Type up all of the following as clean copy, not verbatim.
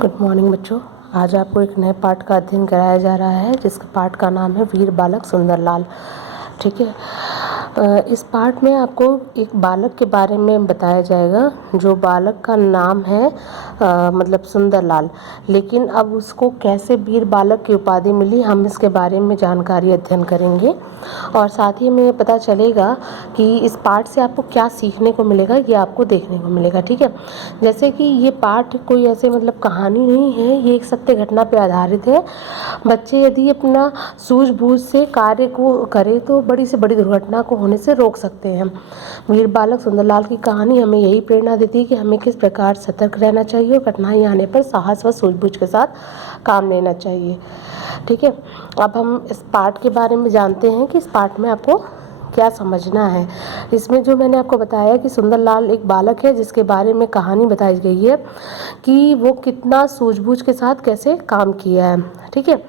Good morning बच्चों। आज आपको एक नए पाठ का अध्ययन कराया जा रहा है जिसका पाठ का नाम है वीर बालक सुंदरलाल। ठीक है। इस पाठ में आपको एक बालक के बारे में बताया जाएगा जो बालक का नाम है मतलब सुंदरलाल, लेकिन अब उसको कैसे वीर बालक की उपाधि मिली हम इसके बारे में जानकारी अध्ययन करेंगे और साथ ही में पता चलेगा कि इस पाठ से आपको क्या सीखने को मिलेगा, ये आपको देखने को मिलेगा। ठीक है। जैसे कि ये पाठ कोई ऐसे मतलब कहानी नहीं है, ये एक सत्य घटना पर आधारित है। बच्चे यदि अपना सूझबूझ से कार्य को करें तो बड़ी से बड़ी दुर्घटना को होने से रोक सकते हैं। वीर बालक सुंदरलाल की कहानी हमें यही प्रेरणा देती है कि हमें किस प्रकार सतर्क रहना चाहिए और कठिनाई आने पर साहस व सूझबूझ के साथ काम लेना चाहिए। ठीक है। अब हम इस पाठ के बारे में जानते हैं कि इस पाठ में आपको क्या समझना है। इसमें जो मैंने आपको बताया कि सुंदरलाल एक बालक है जिसके बारे में कहानी बताई गई है कि वो कितना सूझबूझ के साथ कैसे काम किया है। ठीक है।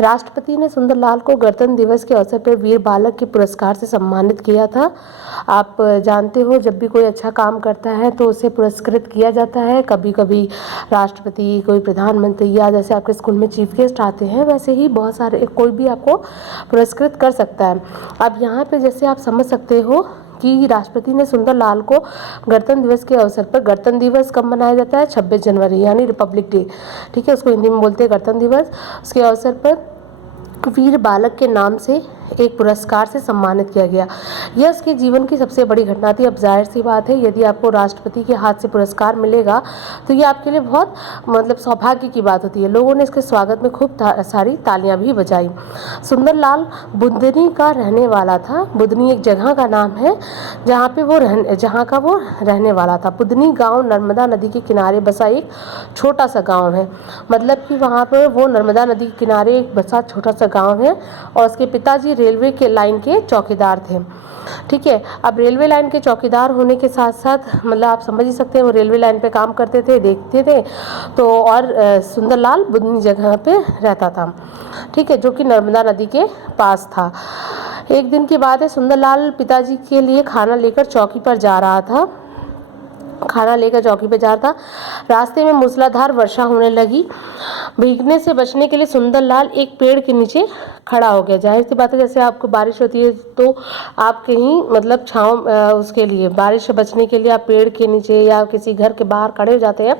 राष्ट्रपति ने सुंदरलाल को गणतंत्र दिवस के अवसर पर वीर बालक के पुरस्कार से सम्मानित किया था। आप जानते हो जब भी कोई अच्छा काम करता है तो उसे पुरस्कृत किया जाता है। कभी कभी राष्ट्रपति, कोई प्रधानमंत्री या जैसे आपके स्कूल में चीफ गेस्ट आते हैं वैसे ही बहुत सारे कोई भी आपको पुरस्कृत कर सकता है। अब यहाँ पे जैसे आप समझ सकते हो कि राष्ट्रपति ने सुंदरलाल को गणतंत्र दिवस के अवसर पर, गणतंत्र दिवस कब मनाया जाता है? 26 जनवरी यानी रिपब्लिक डे। ठीक है, उसको हिंदी में बोलते हैं गणतंत्र दिवस। उसके अवसर पर वीर बालक के नाम से एक पुरस्कार से सम्मानित किया गया। यह उसके जीवन की सबसे बड़ी घटना थी। अब जाहिर सी बात है यदि आपको राष्ट्रपति के हाथ से पुरस्कार मिलेगा तो ये आपके लिए बहुत मतलब सौभाग्य की बात होती है। लोगों ने इसके स्वागत में खूब सारी तालियां भी बजाई। सुंदरलाल बुदनी का रहने वाला था। बुदनी एक जगह का नाम है जहाँ का वो रहने वाला था। बुदनी गाँव नर्मदा नदी के किनारे बसा एक छोटा सा गाँव है। मतलब कि वहाँ पर वो नर्मदा नदी के किनारे एक बसा छोटा सा गाँव है और उसके पिताजी रेलवे के लाइन के चौकीदार थे। ठीक है। अब रेलवे लाइन के चौकीदार होने के साथ साथ मतलब आप समझ ही सकते हैं वो रेलवे लाइन पे काम करते थे, देखते थे। तो और सुंदरलाल बुदनी जगह पे रहता था। ठीक है, जो कि नर्मदा नदी के पास था। एक दिन की बात है, सुंदरलाल पिताजी के लिए खाना लेकर चौकी पर जा रहा था। रास्ते में मूसलाधार वर्षा होने लगी। भीगने से बचने के लिए सुंदरलाल एक पेड़ के नीचे खड़ा हो गया। जाहिर सी बात है जैसे आपको बारिश होती है तो आप कहीं मतलब छाँव उसके लिए बारिश से बचने के लिए आप पेड़ के नीचे या किसी घर के बाहर खड़े हो जाते हैं।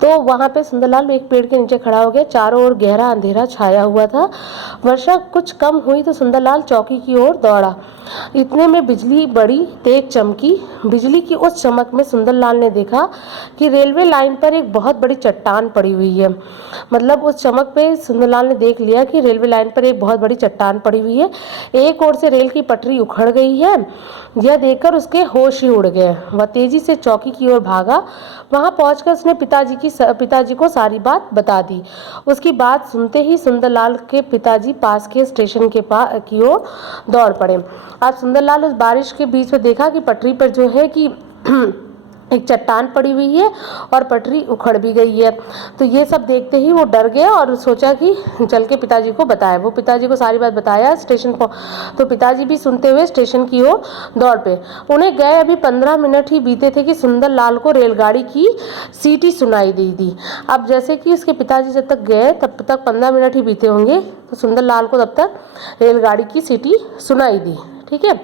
तो वहाँ पे सुंदरलाल एक पेड़ के नीचे खड़ा हो गया। चारों ओर गहरा अंधेरा छाया हुआ था। वर्षा कुछ कम हुई तो सुंदरलाल चौकी की ओर दौड़ा। इतने में बिजली बड़ी तेज चमकी। बिजली की उस चमक में सुंदरलाल ने देखा कि रेलवे लाइन पर एक बहुत बड़ी चट्टान पड़ी हुई है। मतलब उस चमक पे सुंदरलाल ने देख लिया कि रेलवे लाइन पर एक बहुत बड़ी चट्टान पड़ी हुई है। एक ओर से रेल की पटरी उखड़ गई है। यह देखकर उसके होश ही उड़ गए। वह तेजी से चौकी की ओर भागा। वहां पहुंचकर उसने पिताजी को सारी बात बता दी। उसकी बात सुनते ही सुंदरलाल के पिताजी पास के स्टेशन की ओर दौड़ पड़े। अब सुंदरलाल उस बारिश के बीच में देखा कि पटरी पर जो है कि एक चट्टान पड़ी हुई है और पटरी उखड़ भी गई है। तो ये सब देखते ही वो डर गया और सोचा कि चल के पिताजी को बताया। वो पिताजी को सारी बात बताया स्टेशन पर। तो पिताजी भी सुनते हुए स्टेशन की ओर दौड़ पे। उन्हें गए अभी 15 मिनट ही बीते थे कि सुंदरलाल को रेलगाड़ी की सीटी सुनाई दी थी। अब जैसे कि उसके पिताजी जब तक गए तब तक 15 मिनट ही बीते होंगे तो सुंदरलाल को तब तक रेलगाड़ी की सीटी सुनाई दी। ठीक है।